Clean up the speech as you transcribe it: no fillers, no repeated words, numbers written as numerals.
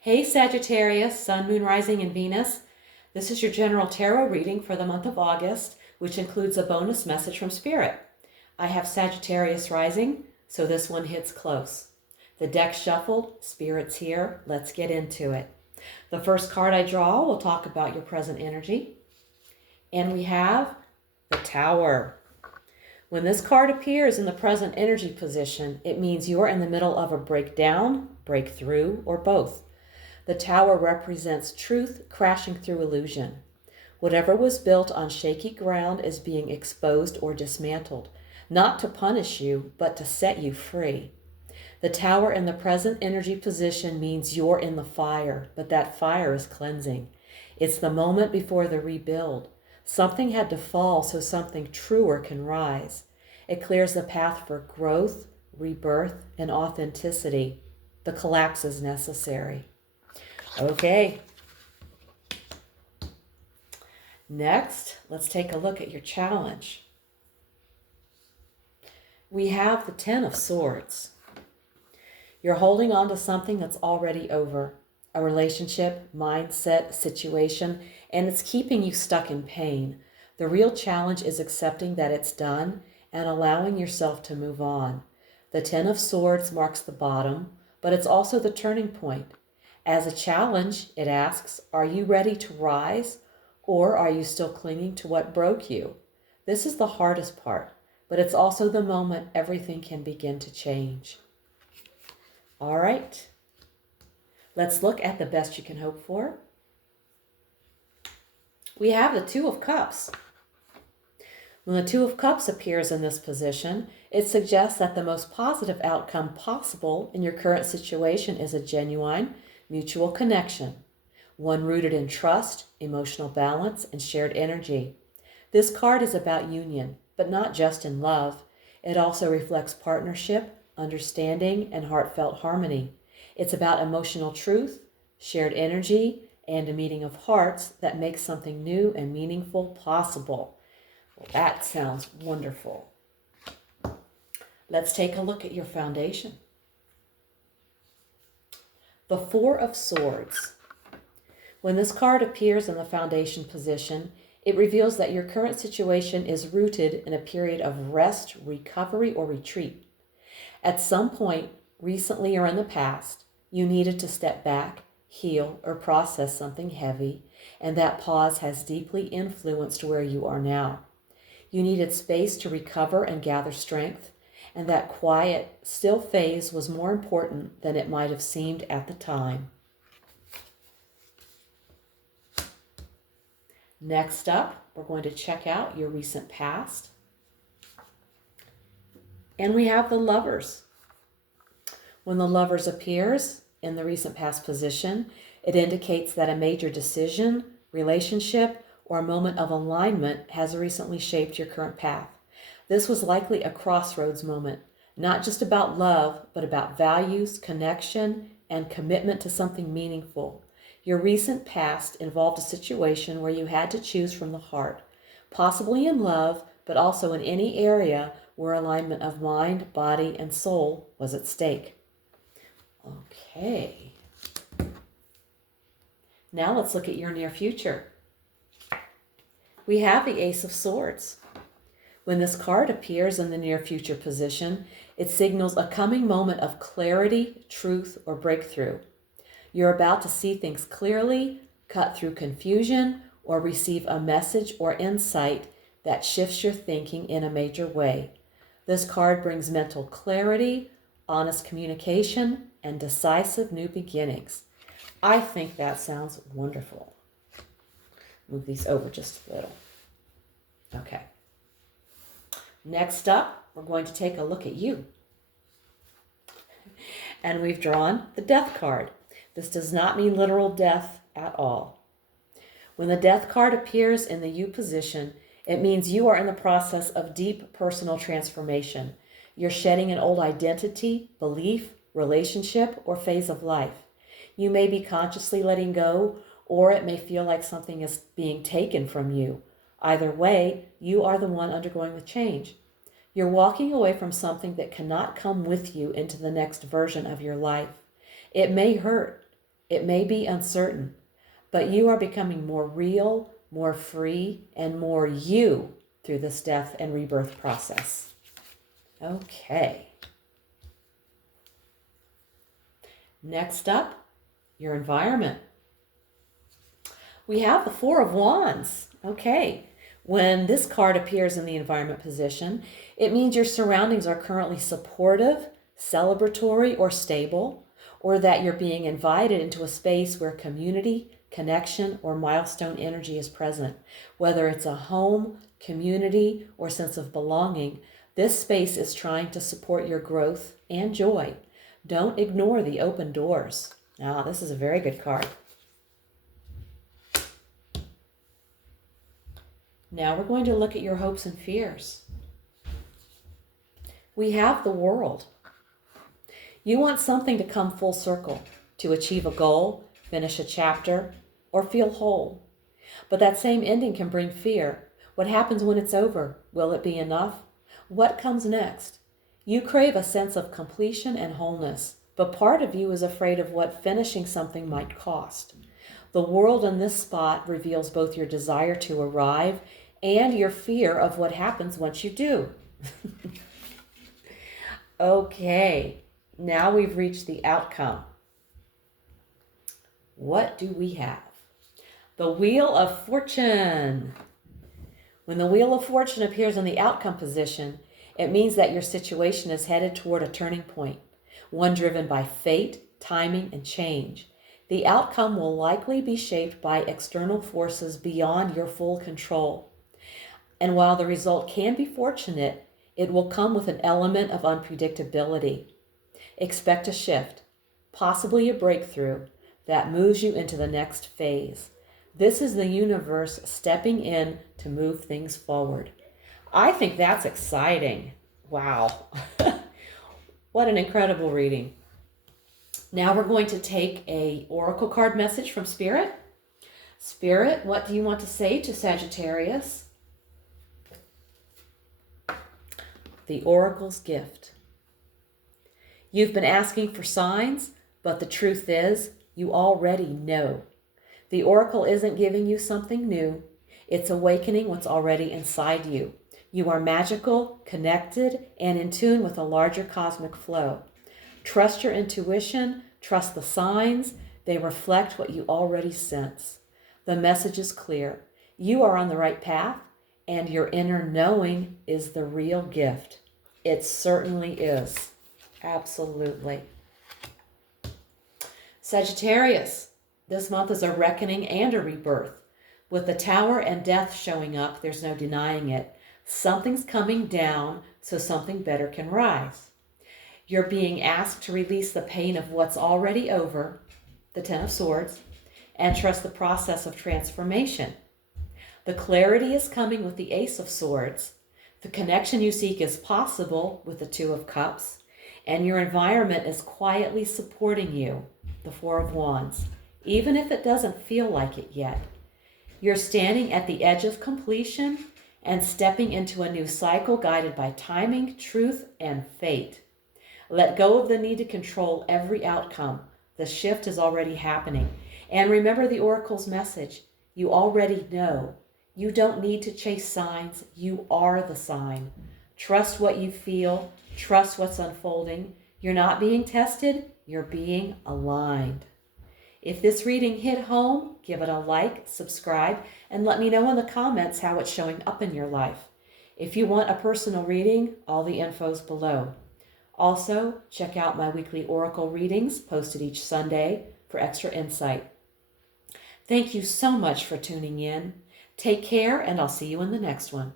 Hey Sagittarius, Sun, Moon, Rising, and Venus. This is your general tarot reading for the month of August, which includes a bonus message from Spirit. I have Sagittarius Rising, so this one hits close. The deck shuffled, Spirit's here, let's get into it. The first card I draw will talk about your present energy. And we have the Tower. When this card appears in the present energy position, it means you're in the middle of a breakdown, breakthrough, or both. The Tower represents truth crashing through illusion. Whatever was built on shaky ground is being exposed or dismantled, not to punish you, but to set you free. The Tower in the present energy position means you're in the fire, but that fire is cleansing. It's the moment before the rebuild. Something had to fall so something truer can rise. It clears the path for growth, rebirth, and authenticity. The collapse is necessary. Okay. Next, let's take a look at your challenge. We have the Ten of Swords. You're holding on to something that's already over, a relationship, mindset, situation, and it's keeping you stuck in pain. The real challenge is accepting that it's done and allowing yourself to move on. The Ten of Swords marks the bottom, but it's also the turning point. As a challenge, it asks, are you ready to rise, or are you still clinging to what broke you? This is the hardest part, but it's also the moment everything can begin to change. All right, let's look at the best you can hope for. We have the Two of Cups. When the Two of Cups appears in this position, it suggests that the most positive outcome possible in your current situation is a genuine, mutual connection, one rooted in trust, emotional balance, and shared energy. This card is about union, but not just in love. It also reflects partnership, understanding, and heartfelt harmony. It's about emotional truth, shared energy, and a meeting of hearts that makes something new and meaningful possible. Well, that sounds wonderful. Let's take a look at your foundation. The Four of Swords. When this card appears in the foundation position, it reveals that your current situation is rooted in a period of rest, recovery, or retreat. At some point, recently or in the past, you needed to step back, heal, or process something heavy, and that pause has deeply influenced where you are now. You needed space to recover and gather strength, and that quiet, still phase was more important than it might have seemed at the time. Next up, we're going to check out your recent past. And we have the Lovers. When the Lovers appears in the recent past position, it indicates that a major decision, relationship, or a moment of alignment has recently shaped your current path. This was likely a crossroads moment, not just about love, but about values, connection, and commitment to something meaningful. Your recent past involved a situation where you had to choose from the heart, possibly in love, but also in any area where alignment of mind, body, and soul was at stake. Okay. Now let's look at your near future. We have the Ace of Swords. When this card appears in the near future position, it signals a coming moment of clarity, truth, or breakthrough. You're about to see things clearly, cut through confusion, or receive a message or insight that shifts your thinking in a major way. This card brings mental clarity, honest communication, and decisive new beginnings. I think that sounds wonderful. Move these over just a little. Okay. Next up, we're going to take a look at you. And we've drawn the Death card. This does not mean literal death at all. When the Death card appears in the You position, it means you are in the process of deep personal transformation. You're shedding an old identity, belief, relationship, or phase of life. You may be consciously letting go, or it may feel like something is being taken from you. Either way, you are the one undergoing the change. You're walking away from something that cannot come with you into the next version of your life. It may hurt. It may be uncertain, but you are becoming more real, more free, and more you through this death and rebirth process. Okay. Next up, your environment. We have the Four of Wands. Okay. When this card appears in the environment position, it means your surroundings are currently supportive, celebratory, or stable, or that you're being invited into a space where community, connection, or milestone energy is present. Whether it's a home, community, or sense of belonging, this space is trying to support your growth and joy. Don't ignore the open doors. Now, this is a very good card. Now we're going to look at your hopes and fears. We have the World. You want something to come full circle, to achieve a goal, finish a chapter, or feel whole. But that same ending can bring fear. What happens when it's over? Will it be enough? What comes next? You crave a sense of completion and wholeness, but part of you is afraid of what finishing something might cost. The World in this spot reveals both your desire to arrive and your fear of what happens once you do. Okay, now we've reached the outcome. What do we have? The Wheel of Fortune. When the Wheel of Fortune appears in the outcome position, it means that your situation is headed toward a turning point, one driven by fate, timing, and change. The outcome will likely be shaped by external forces beyond your full control. And while the result can be fortunate, it will come with an element of unpredictability. Expect a shift, possibly a breakthrough, that moves you into the next phase. This is the universe stepping in to move things forward. I think that's exciting. Wow. What an incredible reading. Now we're going to take a oracle card message from Spirit. Spirit, what do you want to say to Sagittarius? The Oracle's gift. You've been asking for signs, but the truth is, you already know. The Oracle isn't giving you something new. It's awakening what's already inside you. You are magical, connected, and in tune with a larger cosmic flow. Trust your intuition, trust the signs. They reflect what you already sense. The message is clear. You are on the right path, and your inner knowing is the real gift. It certainly is. Absolutely. Sagittarius, this month is a reckoning and a rebirth. With the Tower and death showing up, there's no denying it. Something's coming down so something better can rise. You're being asked to release the pain of what's already over, the Ten of Swords, and trust the process of transformation. The clarity is coming with the Ace of Swords. The connection you seek is possible with the Two of Cups, and your environment is quietly supporting you, the Four of Wands, even if it doesn't feel like it yet. You're standing at the edge of completion and stepping into a new cycle guided by timing, truth, and fate. Let go of the need to control every outcome. The shift is already happening. And remember the Oracle's message. You already know. You don't need to chase signs. You are the sign. Trust what you feel. Trust what's unfolding. You're not being tested. You're being aligned. If this reading hit home, give it a like, subscribe, and let me know in the comments how it's showing up in your life. If you want a personal reading, all the info's below. Also, check out my weekly oracle readings posted each Sunday for extra insight. Thank you so much for tuning in. Take care, and I'll see you in the next one.